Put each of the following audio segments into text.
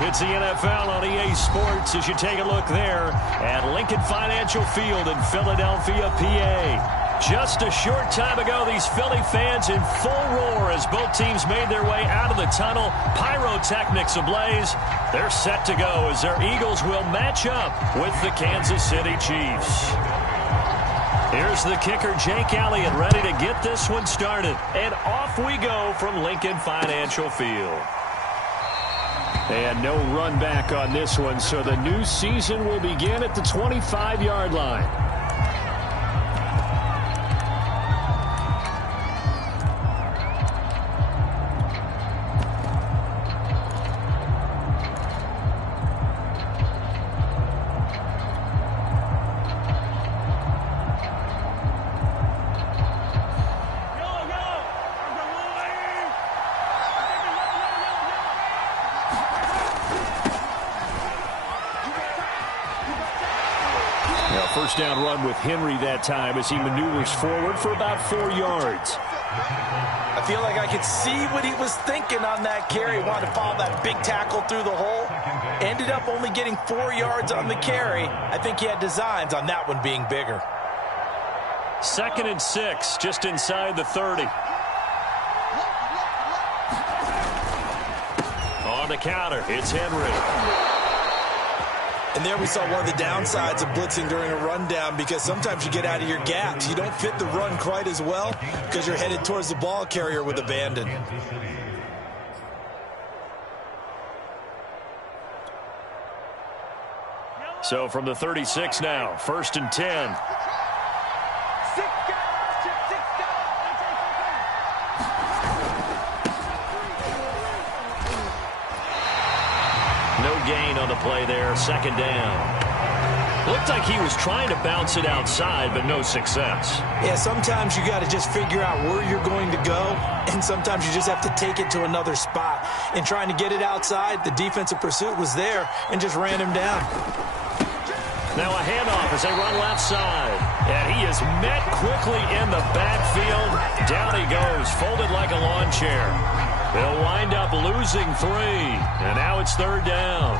It's the NFL on EA Sports as you take a look there at Lincoln Financial Field in Philadelphia, PA. Just a short time ago, these Philly fans in full roar as both teams made their way out of the tunnel. Pyrotechnics ablaze. They're set to go as their Eagles will match up with the Kansas City Chiefs. Here's the kicker, Jake Elliott, ready to get this one started. And off we go from Lincoln Financial Field. And no run back on this one, so the new season will begin at the 25-yard line. First down run with Henry that time as he maneuvers forward for about 4 yards. I feel like I could see what he was thinking on that carry. Wanted to follow that big tackle through the hole. Ended up only getting 4 yards on the carry. I think he had designs on that one being bigger. 2nd and 6, just inside the 30. On the counter, it's Henry. And there we saw one of the downsides of blitzing during a rundown, because sometimes you get out of your gaps. You don't fit the run quite as well because you're headed towards the ball carrier with abandon. So from the 36 now, 1st and 10. Gain on the play there, 2nd down. Looked like he was trying to bounce it outside, but no success. Yeah, sometimes you got to just figure out where you're going to go, and sometimes you just have to take it to another spot. And trying to get it outside, the defensive pursuit was there and just ran him down. Now a handoff as they run left side. And he is met quickly in the backfield. Down he goes, folded like a lawn chair. They'll wind up losing 3, and now it's 3rd down.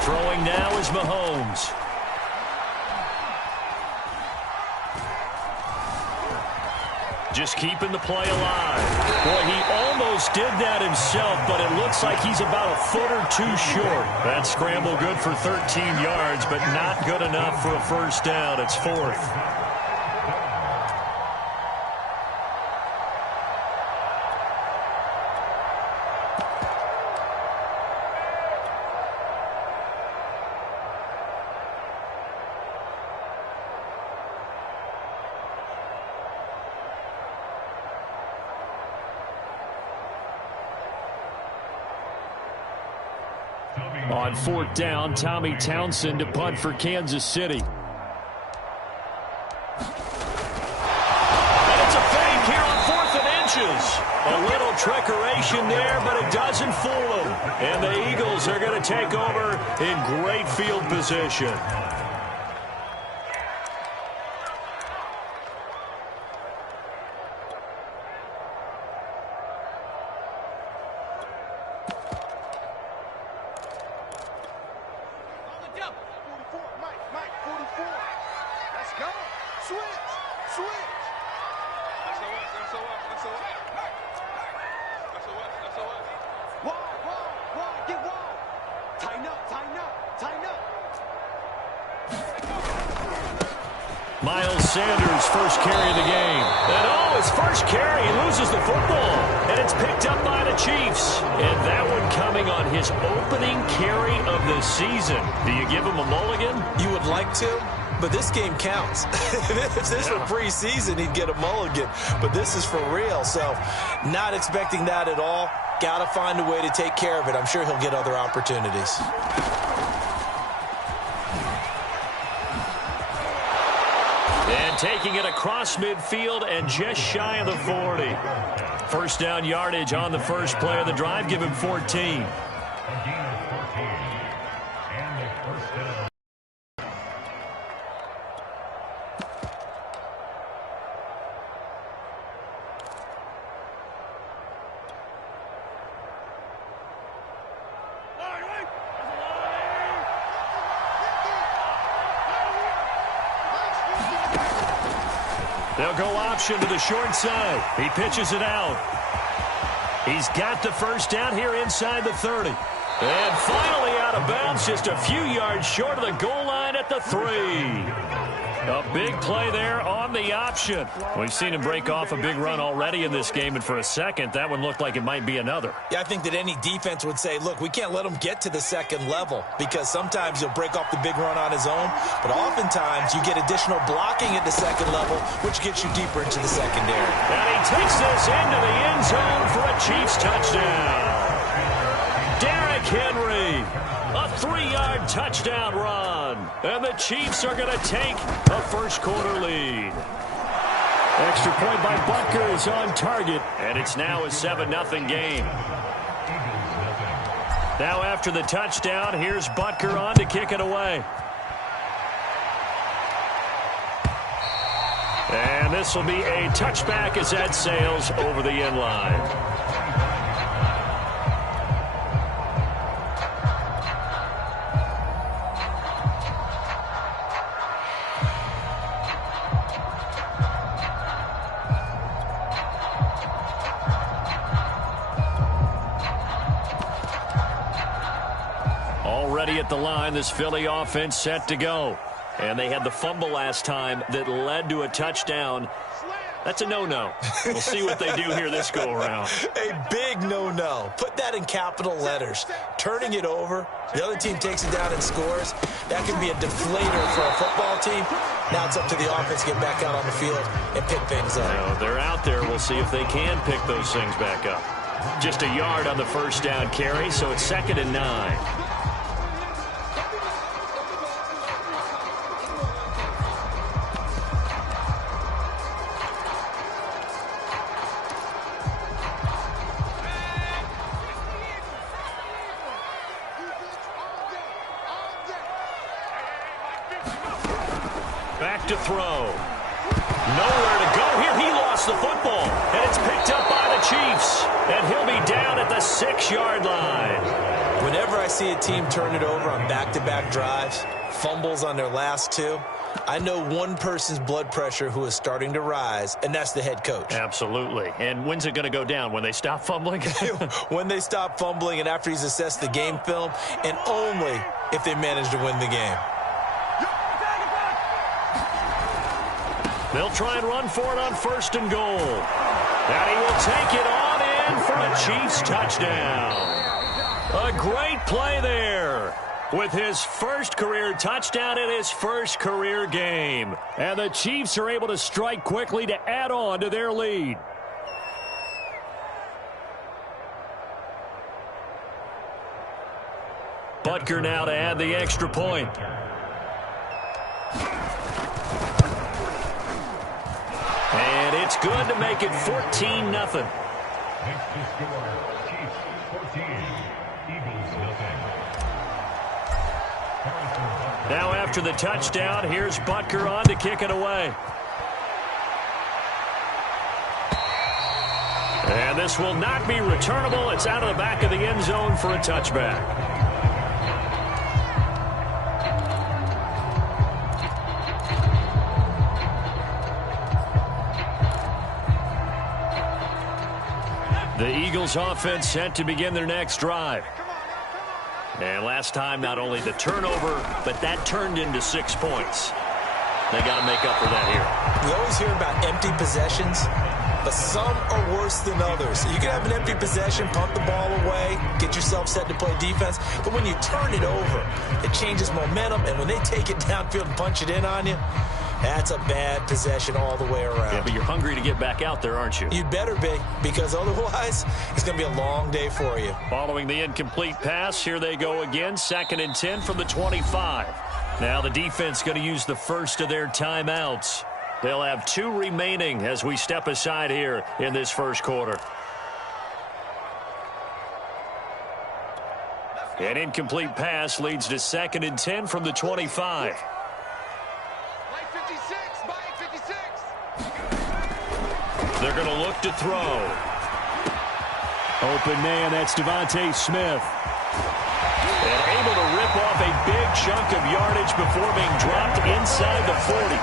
Throwing now is Mahomes. Just keeping the play alive. Boy, he almost did that himself, but it looks like he's about a foot or 2 short. That scramble good for 13 yards, but not good enough for a 1st down. It's 4th. On 4th down, Tommy Townsend to punt for Kansas City. And it's a fake here on 4th and inches. A little trickeration there, but it doesn't fool them. And the Eagles are going to take over in great field position. Miles Sanders' first carry of the game. And his first carry, he loses the football. And it's picked up by the Chiefs. And that one coming on his opening carry of the season. Do you give him a mulligan? You would like to, but this game counts. If this were preseason, he'd get a mulligan. But this is for real, so not expecting that at all. Got to find a way to take care of it. I'm sure he'll get other opportunities. And And taking it across midfield and just shy of the 40. First down yardage on the first play of the drive. Give him 14. They'll go option to the short side. He pitches it out. He's got the first down here inside the 30. And finally out of bounds, just a few yards short of the goal line at the 3. A big play there on the option. We've seen him break off a big run already in this game, and for a second, that one looked like it might be another. Yeah, I think that any defense would say, look, we can't let him get to the second level, because sometimes he'll break off the big run on his own, but oftentimes you get additional blocking at the second level, which gets you deeper into the secondary. And he takes this into the end zone for a Chiefs touchdown. Derrick Henry, a 3-yard touchdown run. And the Chiefs are going to take a first-quarter lead. Extra point by Butker is on target, and it's now a 7-0 game. Now after the touchdown, here's Butker on to kick it away. And this will be a touchback as that sails over the end line. Already at the line, this Philly offense set to go. And they had the fumble last time that led to a touchdown. That's a no-no. We'll see what they do here this go-around. A big no-no. Put that in capital letters. Turning it over, the other team takes it down and scores. That can be a deflator for a football team. Now it's up to the offense to get back out on the field and pick things up. Now, they're out there. We'll see if they can pick those things back up. Just a yard on the first down carry, so it's 2nd and 9. Back to throw. Nowhere to go here. He lost the football. And it's picked up by the Chiefs. And he'll be down at the 6-yard line. Whenever I see a team turn it over on back-to-back drives, fumbles on their last two, I know one person's blood pressure who is starting to rise, and that's the head coach. Absolutely. And when's it going to go down? When they stop fumbling? When they stop fumbling and after he's assessed the game film, and only if they manage to win the game. They'll try and run for it on 1st and goal. And he will take it on in for a Chiefs touchdown. A great play there with his first career touchdown in his first career game. And the Chiefs are able to strike quickly to add on to their lead. Butker now to add the extra point. And it's good to make it 14-0. Now after the touchdown, here's Butker on to kick it away. And this will not be returnable. It's out of the back of the end zone for a touchback. The Eagles offense set to begin their next drive. And last time, not only the turnover, but that turned into 6 points. They got to make up for that here. We always hear about empty possessions, but some are worse than others. You can have an empty possession, punt the ball away, get yourself set to play defense, but when you turn it over, it changes momentum, and when they take it downfield and punch it in on you, that's a bad possession all the way around. Yeah, but you're hungry to get back out there, aren't you? You'd better be, because otherwise, it's going to be a long day for you. Following the incomplete pass, here they go again. 2nd and 10 from the 25. Now the defense going to use the first of their timeouts. They'll have 2 remaining as we step aside here in this first quarter. An incomplete pass leads to 2nd and 10 from the 25. They're going to look to throw. Open man, that's Devontae Smith. And able to rip off a big chunk of yardage before being dropped inside the 40.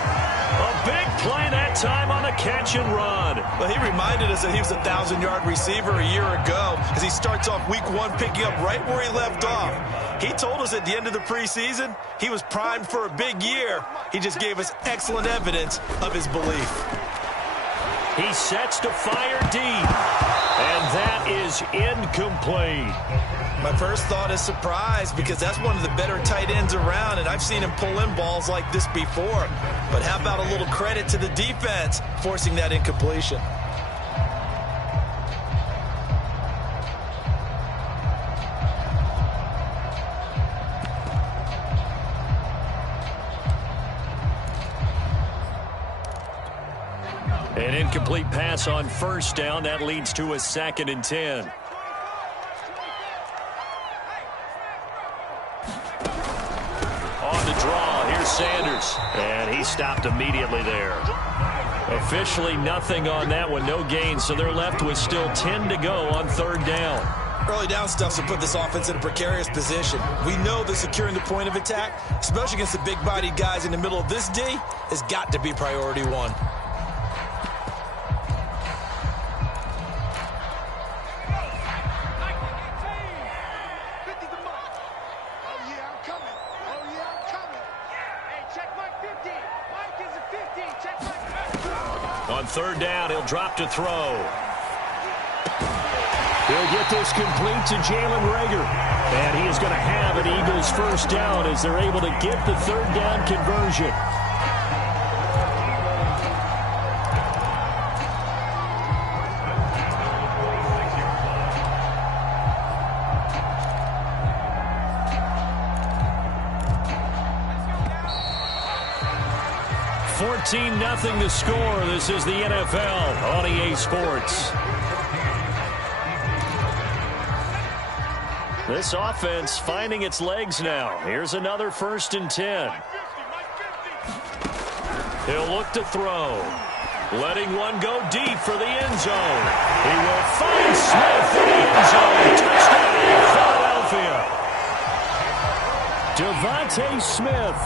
A big play that time on the catch and run. Well, he reminded us that he was a 1,000-yard receiver a year ago as he starts off week 1 picking up right where he left off. He told us at the end of the preseason he was primed for a big year. He just gave us excellent evidence of his belief. He sets to fire deep, and that is incomplete. My first thought is surprise because that's one of the better tight ends around, and I've seen him pull in balls like this before. But how about a little credit to the defense forcing that incompletion? An incomplete pass on first down. That leads to a 2nd and 10. On the draw, here's Sanders. And he stopped immediately there. Officially nothing on that one, no gain. So they're left with still 10 to go on 3rd down. Early down stuff to put this offense in a precarious position. We know that securing the point of attack, especially against the big-bodied guys in the middle of this D, has got to be priority 1. On 3rd down, he'll drop to throw. He'll get this complete to Jalen Reagor. And he is going to have an Eagles first down as they're able to get the 3rd down conversion. Nothing to score. This is the NFL on EA Sports. This offense finding its legs now. Here's another 1st and 10. He'll look to throw. Letting one go deep for the end zone. He will find Smith in the end zone. Touchdown, Philadelphia. Devontae Smith.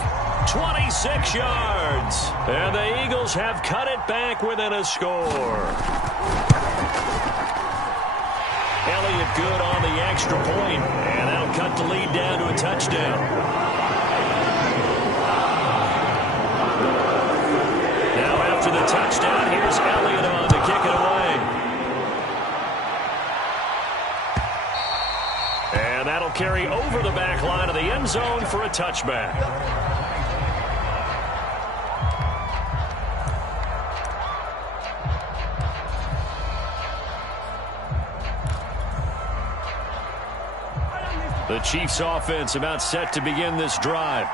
26 yards. And the Eagles have cut it back within a score. Elliott good on the extra point, and that'll cut the lead down to a touchdown. Now after the touchdown, here's Elliott on to kick it away. And that'll carry over the back line of the end zone for a touchback. The Chiefs offense about set to begin this drive.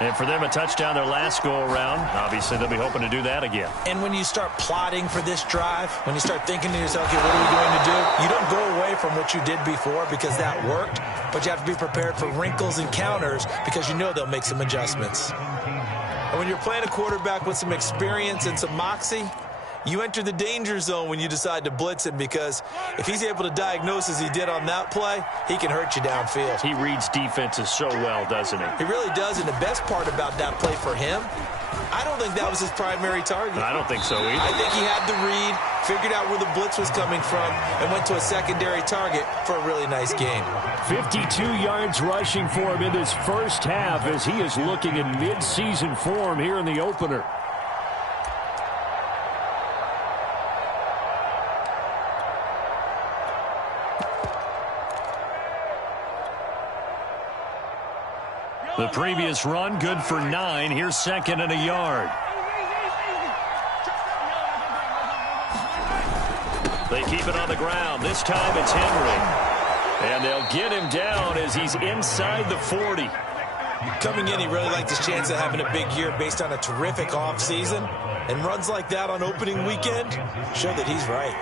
And for them, a touchdown their last go-around. Obviously, they'll be hoping to do that again. And when you start plotting for this drive, when you start thinking to yourself, okay, what are we going to do? You don't go away from what you did before because that worked, but you have to be prepared for wrinkles and counters because you know they'll make some adjustments. And when you're playing a quarterback with some experience and some moxie, you enter the danger zone when you decide to blitz him because if he's able to diagnose as he did on that play, he can hurt you downfield. He reads defenses so well, doesn't he? He really does, and the best part about that play for him, I don't think that was his primary target. I don't think so either. I think he had the read, figured out where the blitz was coming from, and went to a secondary target for a really nice game. 52 yards rushing for him in this first half as he is looking in mid-season form here in the opener. The previous run, good for 9. Here's 2nd and a yard. They keep it on the ground. This time it's Henry. And they'll get him down as he's inside the 40. Coming in, he really liked his chance of having a big year based on a terrific offseason. And runs like that on opening weekend show that he's right.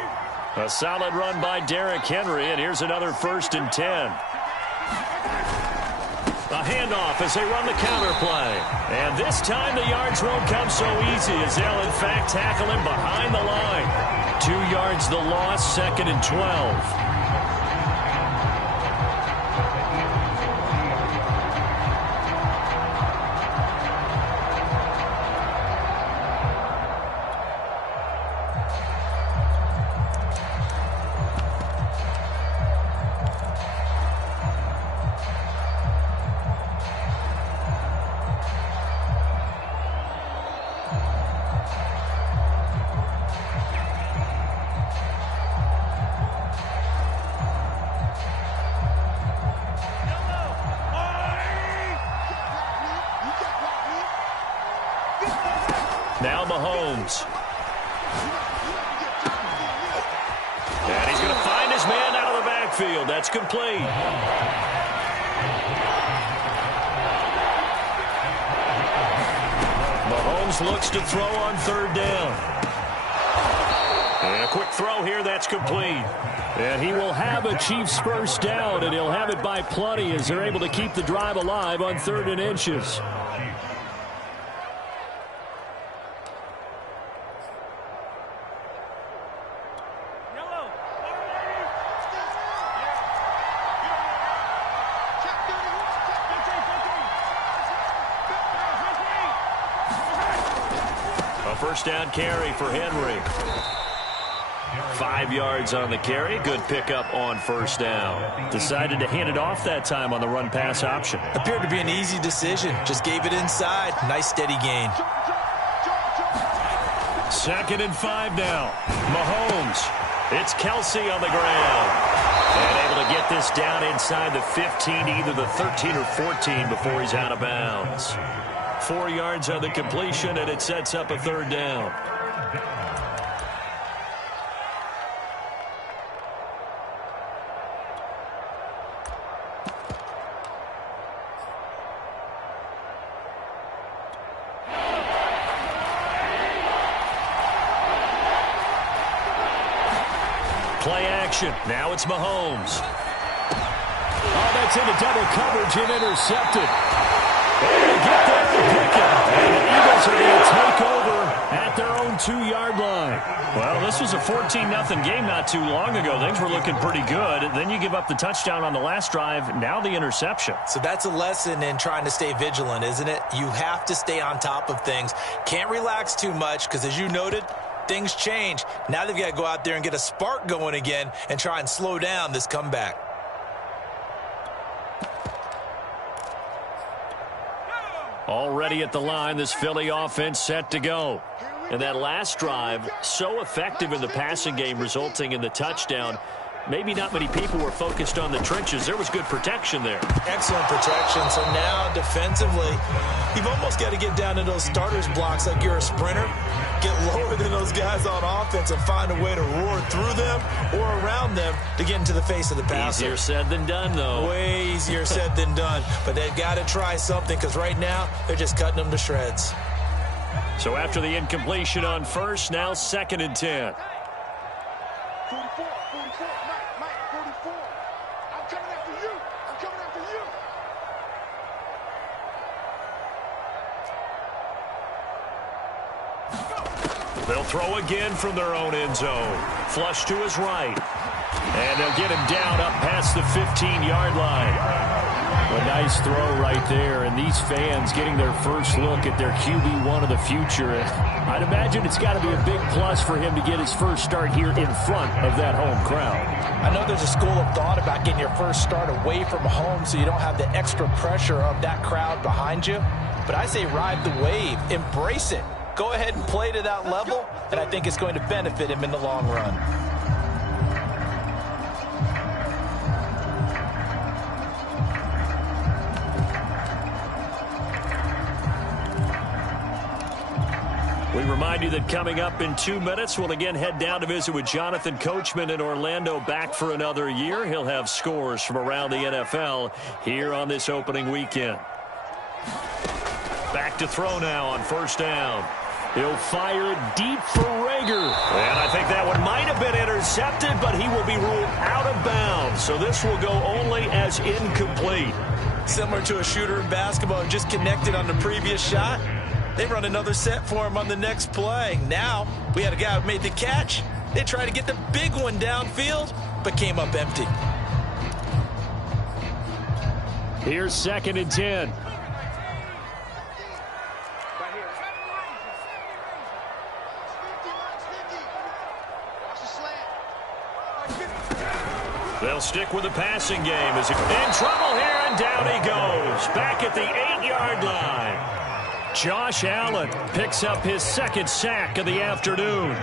A solid run by Derrick Henry, and here's another 1st and 10. A handoff as they run the counter play. And this time the yards won't come so easy as they'll, in fact, tackle him behind the line. 2 yards the loss, 2nd and 12. Now Mahomes. And he's going to find his man out of the backfield. That's complete. Mahomes looks to throw on 3rd down. And a quick throw here. That's complete. And he will have a Chiefs 1st down, and he'll have it by plenty as they're able to keep the drive alive on 3rd and inches. First down carry for Henry. 5 yards on the carry. Good pickup on 1st down. Decided to hand it off that time on the run-pass option. Appeared to be an easy decision. Just gave it inside. Nice steady gain. 2nd and 5 now. Mahomes. It's Kelsey on the ground. And able to get this down inside the 15, either the 13 or 14 before he's out of bounds. 4 yards on the completion, and it sets up a 3rd down. Play action. Now it's Mahomes. Oh, that's into double coverage and intercepted. They're going to get there and pick it. And the Eagles are going to take over at their own 2-yard line. Well, this was a 14-0 game not too long ago. Things were looking pretty good. Then you give up the touchdown on the last drive. Now the interception. So that's a lesson in trying to stay vigilant, isn't it? You have to stay on top of things. Can't relax too much because, as you noted, things change. Now they've got to go out there and get a spark going again and try and slow down this comeback. Already at the line, this Philly offense set to go. And that last drive, so effective in the passing game, resulting in the touchdown. Maybe not many people were focused on the trenches. There was good protection there. Excellent protection. So now defensively, you've almost got to get down to those starters blocks like you're a sprinter. Get lower than those guys on offense and find a way to roar through them or around them to get into the face of the passer. Easier said than done, though. Way easier said than done. But they've got to try something because right now they're just cutting them to shreds. So after the incompletion on 1st, now 2nd and 10. 44, Mike, 44. I'm coming after you. I'm coming after you. They'll throw again from their own end zone. Flush to his right. And they'll get him down up past the 15-yard line. A nice throw right there, and these fans getting their first look at their QB1 of the future. I'd imagine it's got to be a big plus for him to get his first start here in front of that home crowd. I know there's a school of thought about getting your first start away from home so you don't have the extra pressure of that crowd behind you. But I say ride the wave. Embrace it. Go ahead and play to that level, and I think it's going to benefit him in the long run. We remind you that coming up in 2 minutes, we'll again head down to visit with Jonathan Coachman in Orlando, back for another year. He'll have scores from around the NFL here on this opening weekend. Back to throw now on first down. He'll fire it deep for Rager. And I think that one might have been intercepted, but he will be ruled out of bounds. So this will go only as incomplete. Similar to a shooter in basketball who just connected on the previous shot. They run another set for him on the next play. Now, we had a guy who made the catch. They tried to get the big one downfield, but came up empty. Here's 2nd and 10. They'll stick with the passing game. Is in trouble here, and down he goes. Back at the 8-yard line. Josh Allen picks up his 2nd sack of the afternoon.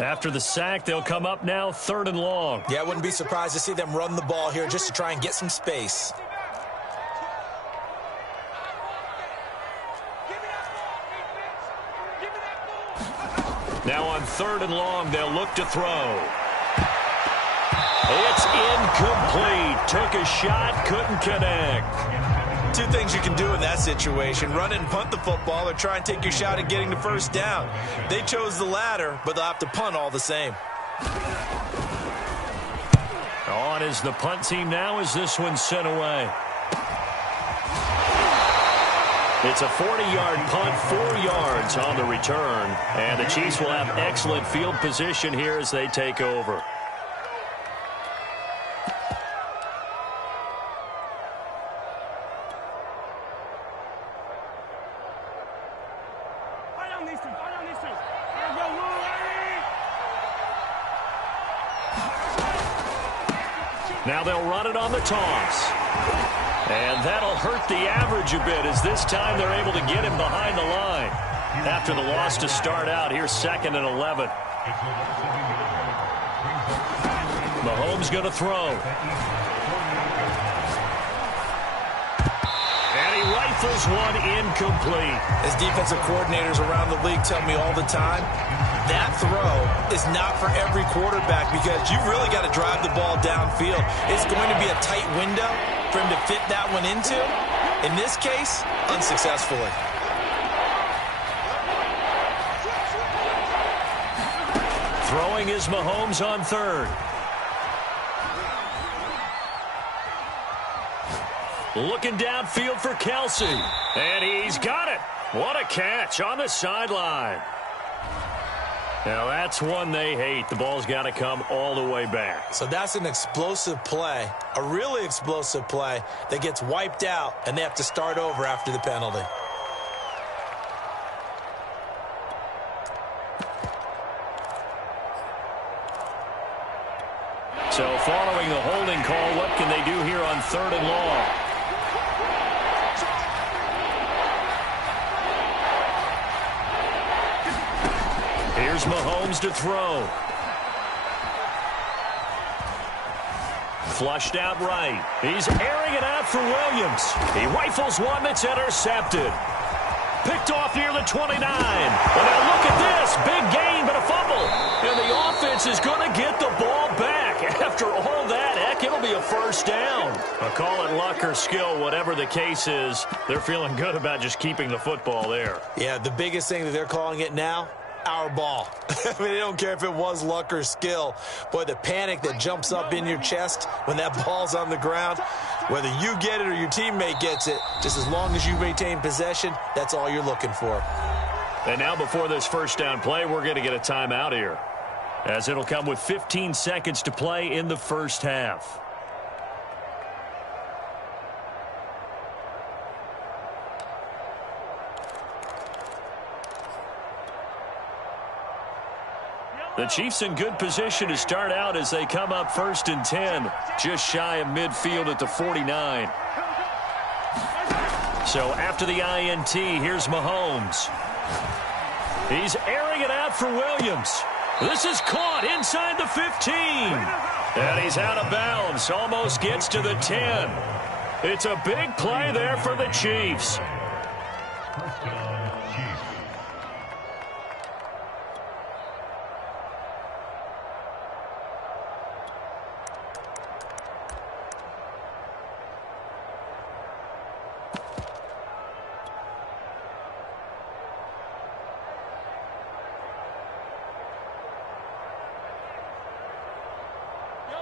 After the sack, they'll come up now 3rd and long. Yeah, I wouldn't be surprised to see them run the ball here just to try and get some space. Now on 3rd and long, they'll look to throw. It's incomplete. Took a shot, couldn't connect. Two things you can do in that situation: run and punt the football, or try and take your shot at getting the first down. They chose the latter, but they'll have to punt all the same. On is the punt team now as this one's sent away. It's a 40-yard punt, 4 yards on the return. And the Chiefs will have excellent field position here as they take over. Now they'll run it on the toss. And that'll hurt the average a bit as this time they're able to get him behind the line. After the loss to start out, here's 2nd and 11. Mahomes going to throw. And he rifles one incomplete. As defensive coordinators around the league tell me all the time, that throw is not for every quarterback because you've really got to drive the ball downfield. It's going to be a tight window for him to fit that one into. In this case, unsuccessfully. Throwing is Mahomes on 3rd. Looking downfield for Kelsey. And he's got it. What a catch on the sideline. Now that's one they hate. The ball's got to come all the way back. So that's an explosive play, a really explosive play that gets wiped out, and they have to start over after the penalty. So following the holding call, what can they do here on 3rd and long? Here's Mahomes to throw. Flushed out right. He's airing it out for Williams. He rifles one that's intercepted. Picked off near the 29. And now look at this. Big gain, but a fumble. And the offense is going to get the ball back. After all that, heck, it'll be a first down. I'll call it luck or skill, whatever the case is. They're feeling good about just keeping the football there. Yeah, the biggest thing that they're calling it now, our ball. I mean, they don't care if it was luck or skill. Boy, the panic that jumps up in your chest when that ball's on the ground, whether you get it or your teammate gets it, just as long as you maintain possession, that's all you're looking for. And now before this first down play, we're going to get a timeout here, as it'll come with 15 seconds to play in the first half. The Chiefs in good position to start out as they come up 1st and 10, just shy of midfield at the 49. So after the INT, here's Mahomes. He's airing it out for Williams. This is caught inside the 15. And he's out of bounds, almost gets to the 10. It's a big play there for the Chiefs.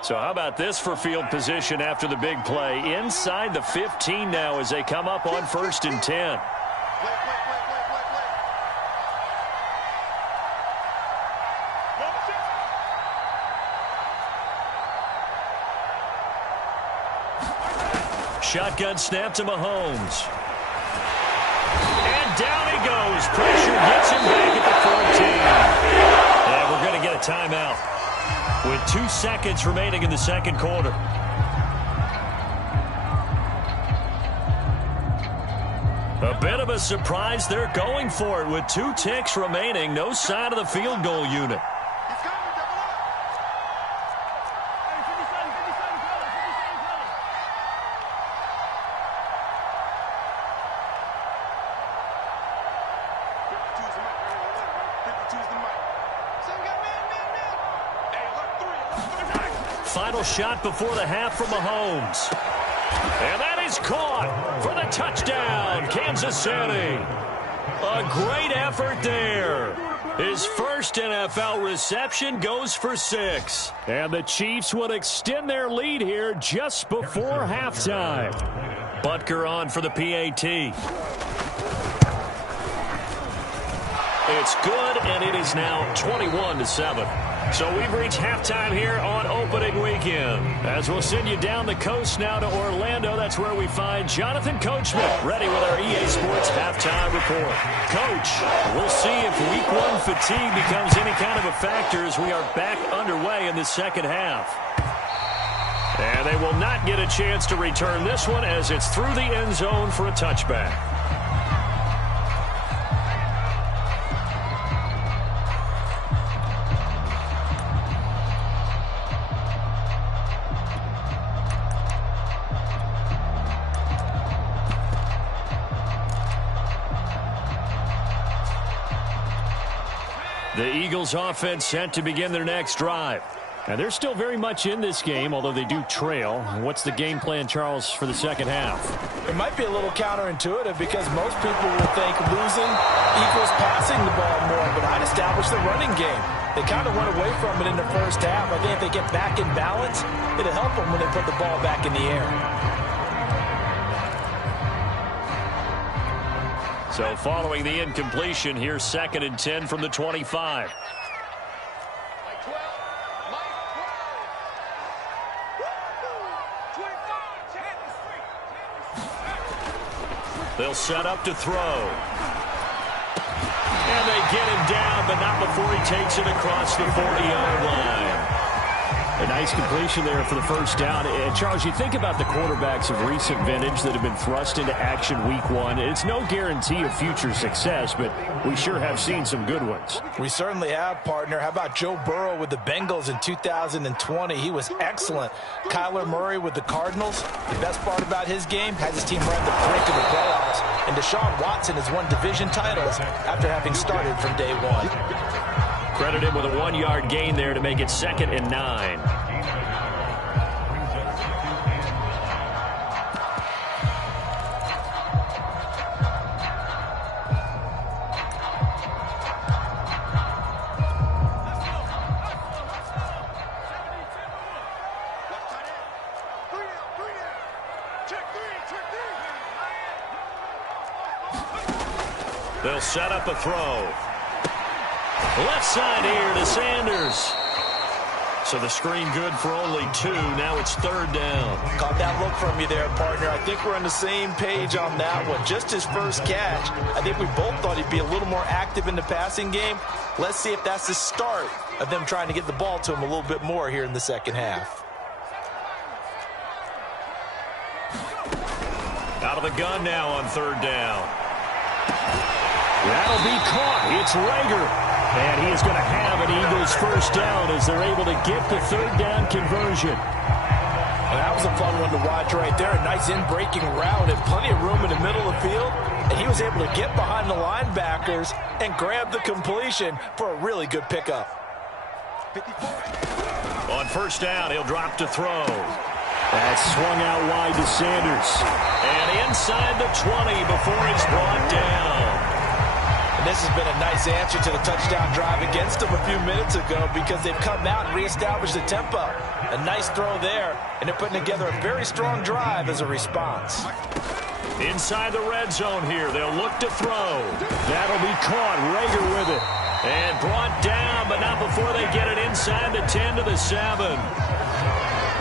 So how about this for field position after the big play? Inside the 15 now as they come up on 1st and 10. Shotgun snap to Mahomes. And down he goes. Pressure gets him back at the 14. And we're going to get a timeout with 2 seconds remaining in the second quarter. A bit of a surprise. They're going for it with 2 ticks remaining. No sign of the field goal unit. Final shot before the half from Mahomes. And that is caught for the touchdown, Kansas City. A great effort there. His first NFL reception goes for 6. And the Chiefs will extend their lead here just before halftime. Butker on for the PAT. It's good, and it is now 21-7. So we've reached halftime here on opening weekend. As we'll send you down the coast now to Orlando, that's where we find Jonathan Coachman ready with our EA Sports halftime report. Coach, we'll see if week 1 fatigue becomes any kind of a factor as we are back underway in the second half. And they will not get a chance to return this one as it's through the end zone for a touchback. The Eagles offense set to begin their next drive. And they're still very much in this game, although they do trail. What's the game plan, Charles, for the second half? It might be a little counterintuitive because most people would think losing equals passing the ball more, but I'd establish the running game. They kind of went away from it in the first half. I think if they get back in balance, it'll help them when they put the ball back in the air. So following the incompletion, here's 2nd and 10 from the 25. They'll set up to throw. And they get him down, but not before he takes it across the 40-yard line. A nice completion there for the first down. And, Charles, you think about the quarterbacks of recent vintage that have been thrust into action week 1. It's no guarantee of future success, but we sure have seen some good ones. We certainly have, partner. How about Joe Burrow with the Bengals in 2020? He was excellent. Kyler Murray with the Cardinals. The best part about his game has his team right at the brink of the playoffs. And Deshaun Watson has won division titles after having started from day 1. Credit him with a 1-yard gain there to make it 2nd and 9. They'll set up a throw. Left side here to Sanders. So the screen good for only 2. Now it's 3rd down. Caught that look from you there, partner. I think we're on the same page on that one. Just his first catch. I think we both thought he'd be a little more active in the passing game. Let's see if that's the start of them trying to get the ball to him a little bit more here in the second half. Out of the gun now on 3rd down. That'll be caught. It's Rager. And he is going to have an Eagles first down as they're able to get the 3rd down conversion. Well, that was a fun one to watch right there. A nice in-breaking route and plenty of room in the middle of the field. And he was able to get behind the linebackers and grab the completion for a really good pickup. On first down, he'll drop to throw. That's swung out wide to Sanders. And inside the 20 before he's brought down. And this has been a nice answer to the touchdown drive against them a few minutes ago because they've come out and reestablished the tempo. A nice throw there, and they're putting together a very strong drive as a response. Inside the red zone here, they'll look to throw. That'll be caught. Rager with it. And brought down, but not before they get it inside the 10 to the 7.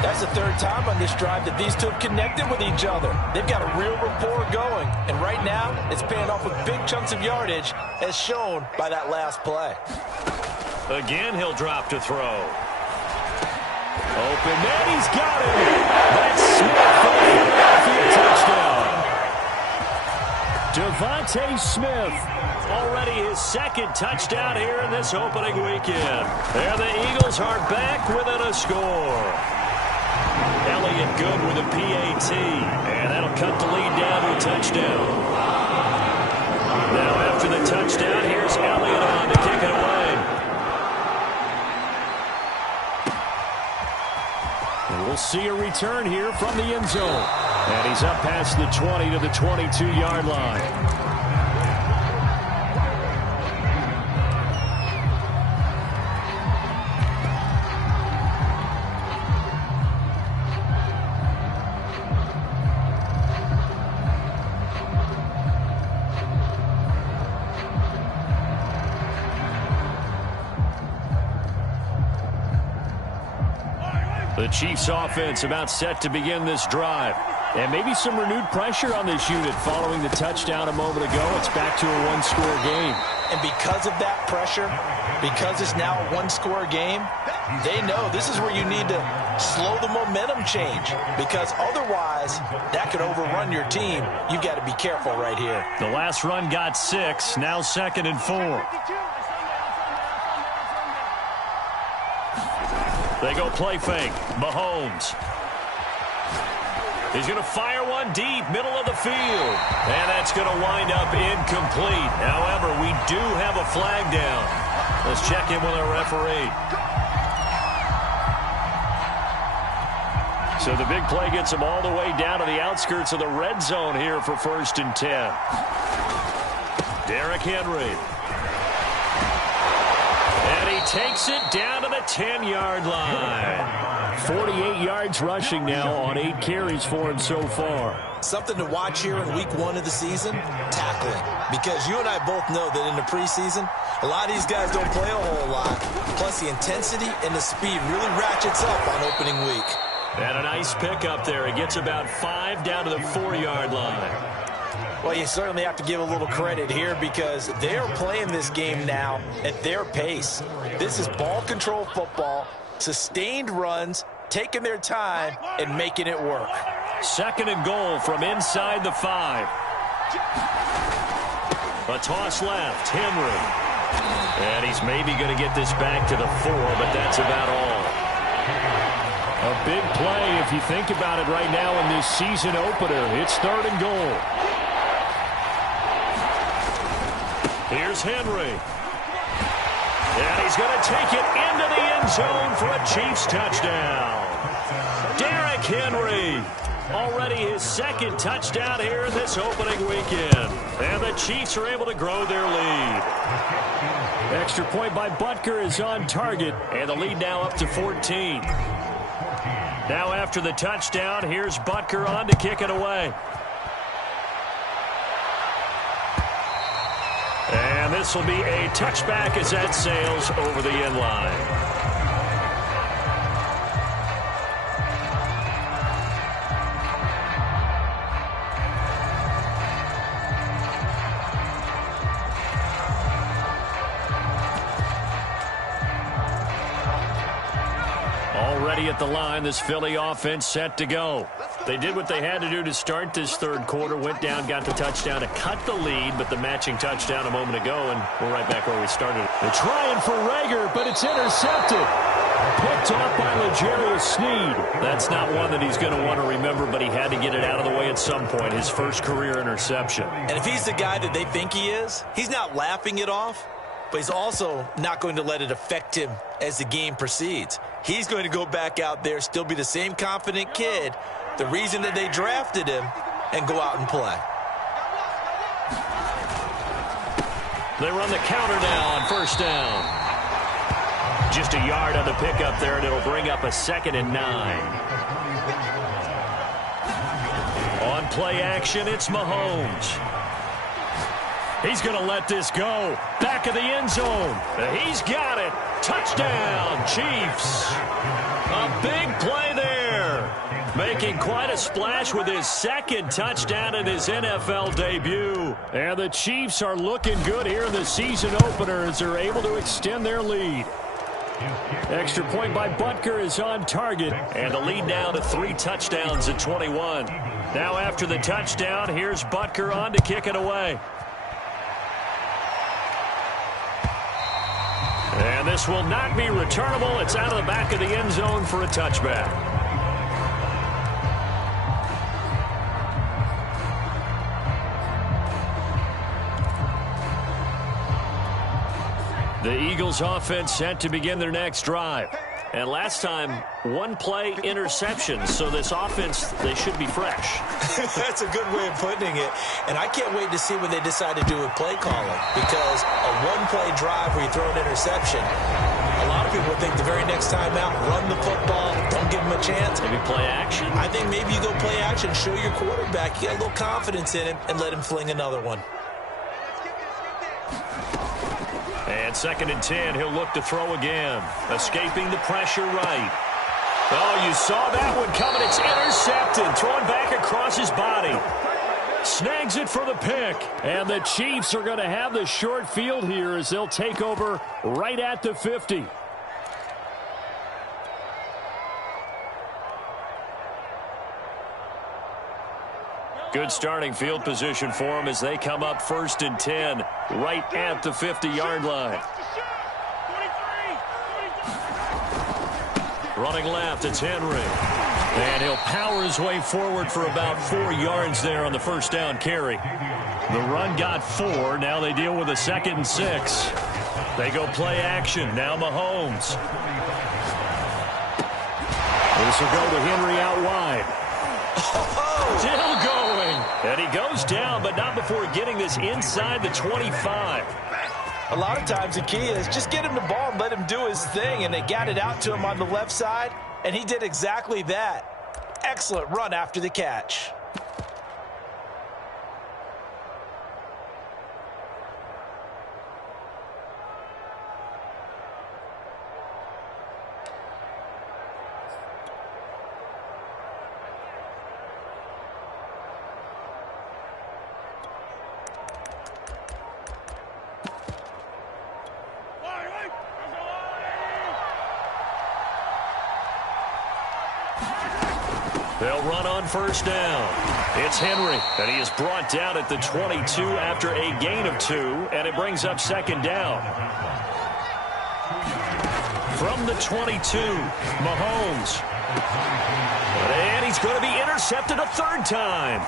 That's the third time on this drive that these two have connected with each other. They've got a real rapport going. And right now, it's paying off with big chunks of yardage, as shown by that last play. Again, he'll drop to throw. Open man, he's got him. That's Smith for the Philadelphia touchdown. Devontae Smith, already his second touchdown here in this opening weekend. And the Eagles are back within a score. Elliott good with a PAT, and that'll cut the lead down to a touchdown. Now after the touchdown, here's Elliott on to kick it away. And we'll see a return here from the end zone. And he's up past the 20 to the 22-yard line. The Chiefs offense about set to begin this drive. And maybe some renewed pressure on this unit following the touchdown a moment ago. It's back to a one-score game. And because of that pressure, because it's now a one-score game, they know this is where you need to slow the momentum change. Because otherwise, that could overrun your team. You've got to be careful right here. The last run got 6, now 2nd and 4. They go play fake. Mahomes. He's going to fire one deep, middle of the field. And that's going to wind up incomplete. However, we do have a flag down. Let's check in with our referee. So the big play gets him all the way down to the outskirts of the red zone here for 1st and 10. Derrick Henry. And he takes it down to the 10-yard line. 48 yards rushing now on 8 carries for him so far. Something to watch here in week 1 of the season, tackling. Because you and I both know that in the preseason, a lot of these guys don't play a whole lot. Plus the intensity and the speed really ratchets up on opening week. And a nice pickup there. It gets about 5 down to the 4-yard line. Well, you certainly have to give a little credit here because they're playing this game now at their pace. This is ball control football, sustained runs, taking their time and making it work. 2nd and goal from inside the 5. A toss left, Henry. And he's maybe going to get this back to the 4, but that's about all. A big play if you think about it right now in this season opener. It's 3rd and goal. Here's Henry. And he's going to take it into the end zone for a Chiefs touchdown. Derrick Henry. Already his 2nd touchdown here in this opening weekend. And the Chiefs are able to grow their lead. Extra point by Butker is on target. And the lead now up to 14. Now after the touchdown, here's Butker on to kick it away. And this will be a touchback as that sails over the end line. Already at the line, this Philly offense set to go. They did what they had to do to start this 3rd quarter, went down, got the touchdown to cut the lead, but the matching touchdown a moment ago, and we're right back where we started. They're trying for Rager, but it's intercepted. Picked off by L'Jarius Sneed. That's not one that he's going to want to remember, but he had to get it out of the way at some point. His first career interception. And if he's the guy that they think he is, he's not laughing it off, but he's also not going to let it affect him as the game proceeds. He's going to go back out there, still be the same confident kid, the reason that they drafted him, and go out and play. They run the counter now on first down. Just a yard on the pickup there, and it'll bring up a 2nd and 9. On play action, it's Mahomes. He's going to let this go. Back of the end zone. He's got it. Touchdown, Chiefs. A big play there. Making quite a splash with his 2nd touchdown in his NFL debut. And the Chiefs are looking good here in the season opener as they're able to extend their lead. Extra point by Butker is on target. And the lead now to 3 touchdowns at 21. Now after the touchdown, here's Butker on to kick it away. And this will not be returnable. It's out of the back of the end zone for a touchback. The Eagles offense set to begin their next drive. And last time, 1-play interception. So this offense, they should be fresh. That's a good way of putting it. And I can't wait to see what they decide to do with play calling. Because a 1-play drive where you throw an interception, a lot of people think the very next time out, run the football, don't give them a chance. Maybe play action. I think maybe you go play action, show your quarterback, you got a little confidence in him, and let him fling another one. And 2nd and 10, he'll look to throw again. Escaping the pressure right. Oh, you saw that one coming. It's intercepted. Thrown back across his body. Snags it for the pick. And the Chiefs are going to have the short field here as they'll take over right at the 50. Good starting field position for them as they come up 1st and 10 right at the 50-yard line. Running left, it's Henry. And he'll power his way forward for about 4 yards there on the first down carry. The run got 4. Now they deal with a 2nd and 6. They go play action. Now Mahomes. This will go to Henry out wide. Still going. And he goes down, but not before getting this inside the 25. A lot of times the key is just get him the ball and let him do his thing, and they got it out to him on the left side, and he did exactly that. Excellent run after the catch. They'll run on first down. It's Henry, and he is brought down at the 22 after a gain of 2, and it brings up 2nd down. From the 22, Mahomes. And he's going to be intercepted a 3rd time.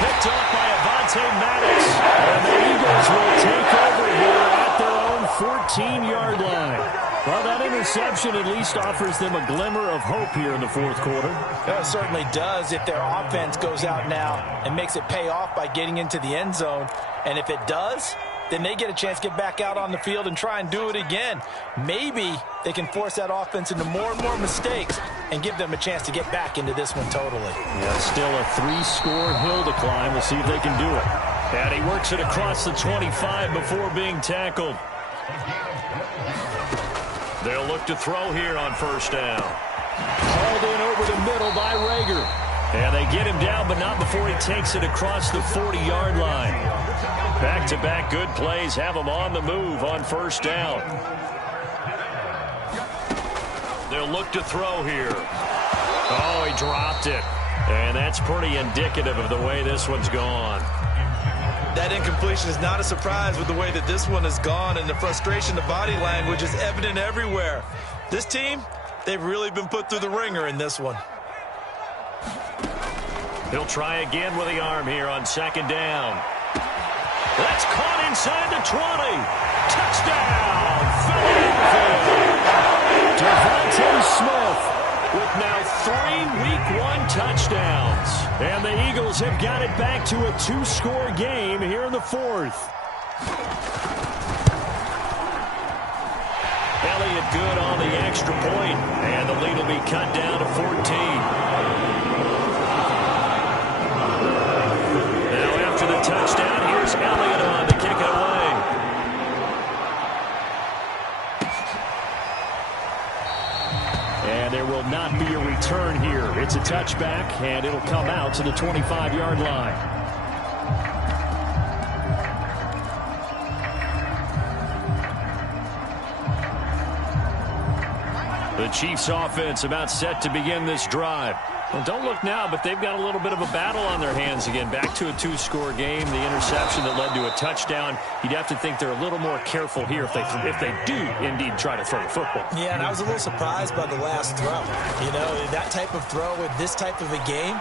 Picked off by Avonte Maddox. And the Eagles will take over here at their own 14-yard line. Well, that interception at least offers them a glimmer of hope here in the 4th quarter. It certainly does if their offense goes out now and makes it pay off by getting into the end zone. And if it does, then they get a chance to get back out on the field and try and do it again. Maybe they can force that offense into more and more mistakes and give them a chance to get back into this one totally. Yeah, still a 3-score hill to climb. We'll see if they can do it. And he works it across the 25 before being tackled. They'll look to throw here on first down. Hauled in over the middle by Rager. And they get him down, but not before he takes it across the 40-yard line. Back-to-back good plays have him on the move on first down. They'll look to throw here. Oh, he dropped it. And that's pretty indicative of the way this one's gone. That incompletion is not a surprise with the way that this one has gone, and the frustration, the body language is evident everywhere. This team, they've really been put through the ringer in this one. He'll try again with the arm here on second down. That's caught inside the 20. Touchdown, Philadelphia. Devontae Smith with now 3 Week 1 touchdowns. And the Eagles have got it back to a 2-score game here in the 4th. Elliott good on the extra point, and the lead will be cut down to 14. The touchdown. Here's Elliott on to kick it away. And there will not be a return here. It's a touchback, and it'll come out to the 25-yard line. The Chiefs offense about set to begin this drive. Well, don't look now, but they've got a little bit of a battle on their hands again. Back to a 2-score game. The interception that led to a touchdown. You'd have to think they're a little more careful here if they do indeed try to throw the football. Yeah, and I was a little surprised by the last throw. You know, that type of throw with this type of a game,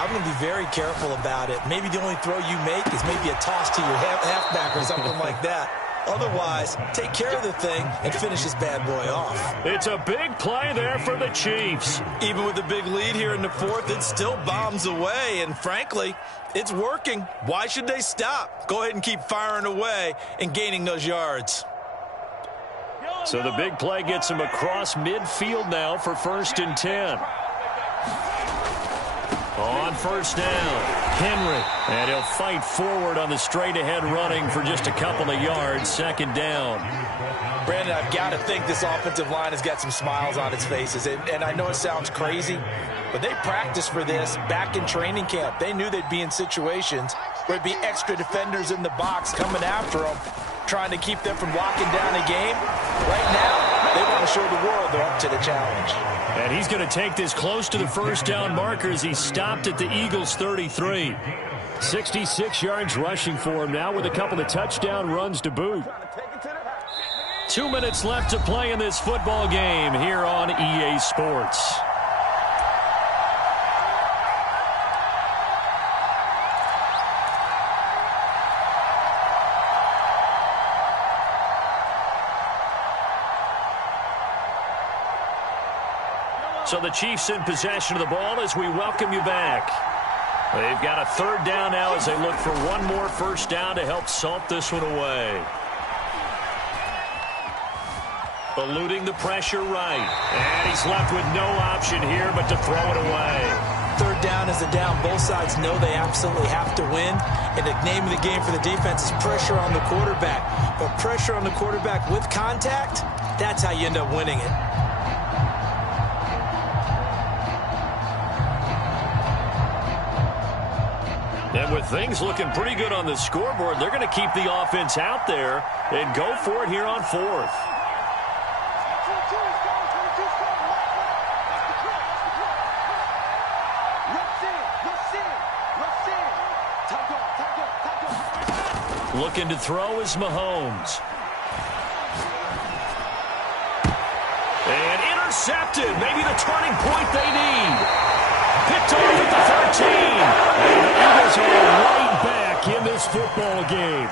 I'm going to be very careful about it. Maybe the only throw you make is maybe a toss to your halfback or something like that. Otherwise, take care of the thing and finish this bad boy off. It's a big play there for the Chiefs. Even with the big lead here in the 4th, it still bombs away. And frankly, it's working. Why should they stop? Go ahead and keep firing away and gaining those yards. So the big play gets him across midfield now for 1st and 10. On first down, Henry. And he'll fight forward on the straight-ahead running for just a couple of yards. 2nd down. Brandon, I've got to think this offensive line has got some smiles on its faces. And I know it sounds crazy, but they practiced for this back in training camp. They knew they'd be in situations where there'd be extra defenders in the box coming after them, trying to keep them from locking down a game. Right now, they want to show the world they're up to the challenge. And he's going to take this close to the first down marker as he stopped at the Eagles' 33. 66 yards rushing for him now with a couple of touchdown runs to boot. 2 minutes left to play in this football game here on EA Sports. So the Chiefs in possession of the ball as we welcome you back. They've got a 3rd down now as they look for one more first down to help salt this one away. Eluding the pressure right. And he's left with no option here but to throw it away. 3rd down is a down. Both sides know they absolutely have to win. And the name of the game for the defense is pressure on the quarterback. But pressure on the quarterback with contact, that's how you end up winning it. And with things looking pretty good on the scoreboard, they're going to keep the offense out there and go for it here on 4th. Looking to throw is Mahomes. And intercepted. Maybe the turning point they need. Picked off at the 13. And the Eagles are right back in this football game.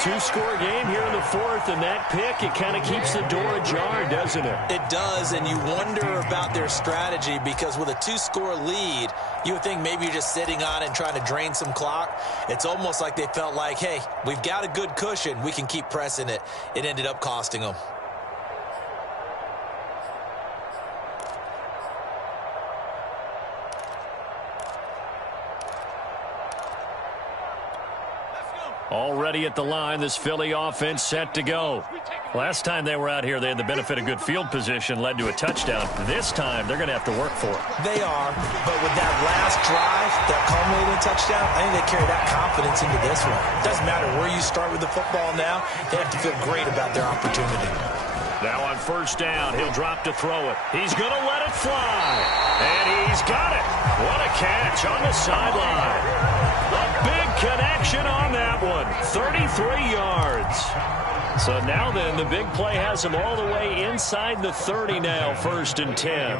2-score game here in the 4th, and that pick, it kind of keeps the door ajar, doesn't it? It does, and you wonder about their strategy because with a 2-score lead, you would think maybe you're just sitting on it and trying to drain some clock. It's almost like they felt like, hey, we've got a good cushion. We can keep pressing it. It ended up costing them. Already at the line, this Philly offense set to go. Last time they were out here, they had the benefit of good field position, led to a touchdown. This time, they're going to have to work for it. They are, but with that last drive, that culminating touchdown, I think they carry that confidence into this one. Doesn't matter where you start with the football now, they have to feel great about their opportunity. Now on first down, he'll drop to throw it. He's going to let it fly, and he's got it. What a catch on the sideline. A big connection on that one. 33 yards. So now then, the big play has him all the way inside the 30 now, 1st and 10.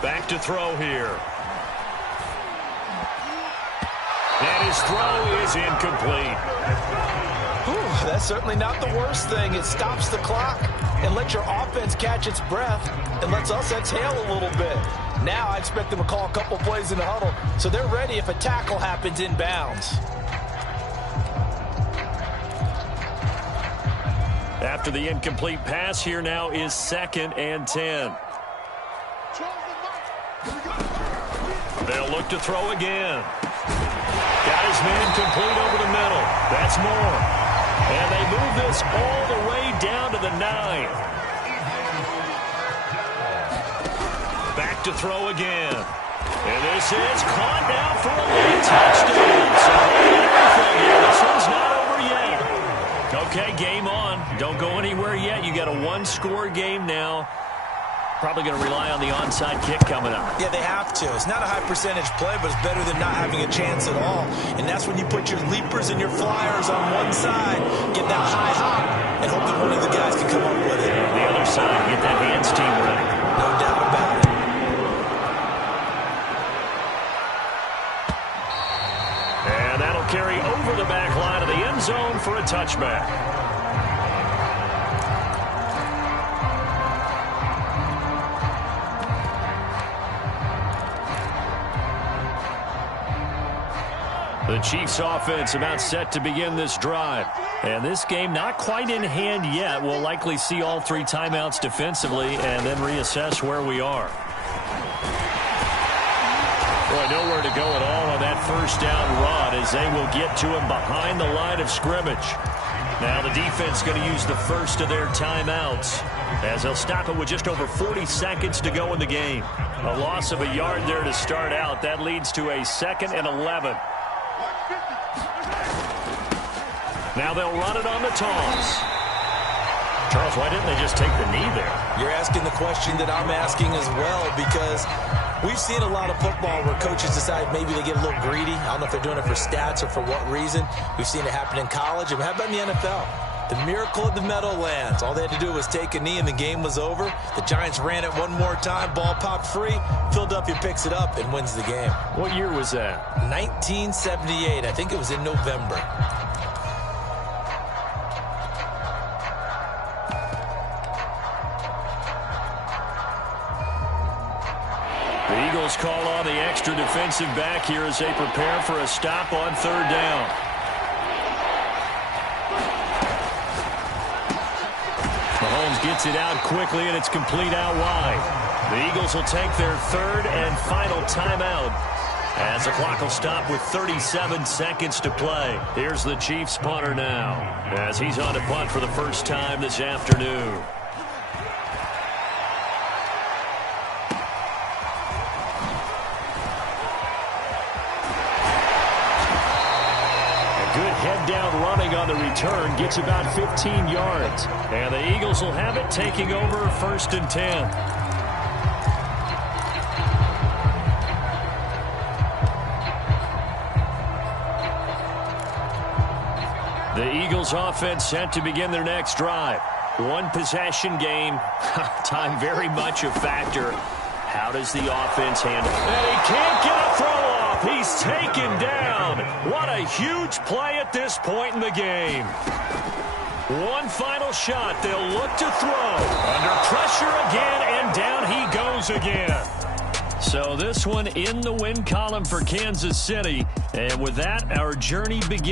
Back to throw here. And his throw is incomplete. Whew, that's certainly not the worst thing. It stops the clock and lets your offense catch its breath and lets us exhale a little bit. Now I expect them to call a couple plays in the huddle so they're ready if a tackle happens inbounds. After the incomplete pass, here now is 2nd and 10. They'll look to throw again. Got his man complete over the middle. That's more. And they move this all the way down to the 9. Back to throw again. And this is caught now for a late touchdown. So everything here. This one's not over yet. Okay, game on. Don't go anywhere yet. You got a one-score game now. Probably going to rely on the onside kick coming up. Yeah, they have to. It's not a high percentage play, but it's better than not having a chance at all. And that's when you put your leapers and your flyers on one side, get that high hop, and hope that one of the guys can come up with it. And the other side, get that hands team ready. No doubt about it. And that'll carry over the back line of the end zone for a touchback. The Chiefs offense about set to begin this drive. And this game not quite in hand yet. We'll likely see all 3 timeouts defensively and then reassess where we are. Boy, nowhere to go at all on that first down run as they will get to him behind the line of scrimmage. Now the defense going to use the first of their timeouts as they'll stop it with just over 40 seconds to go in the game. A loss of a yard there to start out. That leads to a 2nd and 11. Now they'll run it on the toss. Charles, why didn't they just take the knee there? You're asking the question that I'm asking as well, because we've seen a lot of football where coaches decide maybe they get a little greedy. I don't know if they're doing it for stats or for what reason. We've seen it happen in college. And how about in the NFL? The miracle of the Meadowlands. All they had to do was take a knee and the game was over. The Giants ran it one more time. Ball popped free. Philadelphia picks it up and wins the game. What year was that? 1978. I think it was in November. The Eagles call on the extra defensive back here as they prepare for a stop on 3rd down. Mahomes gets it out quickly, and it's complete out wide. The Eagles will take their 3rd and final timeout as the clock will stop with 37 seconds to play. Here's the Chiefs punter now as he's on to punt for the first time this afternoon. Head-down running on the return, gets about 15 yards. And the Eagles will have it, taking over 1st and 10. The Eagles offense set to begin their next drive. One possession game. Time very much a factor. How does the offense handle it? And he can't get a throw off. He's taken down. What a huge play at this point in the game. One final shot. They'll look to throw. Under pressure again, and down he goes again. So this one in the win column for Kansas City. And with that, our journey begins.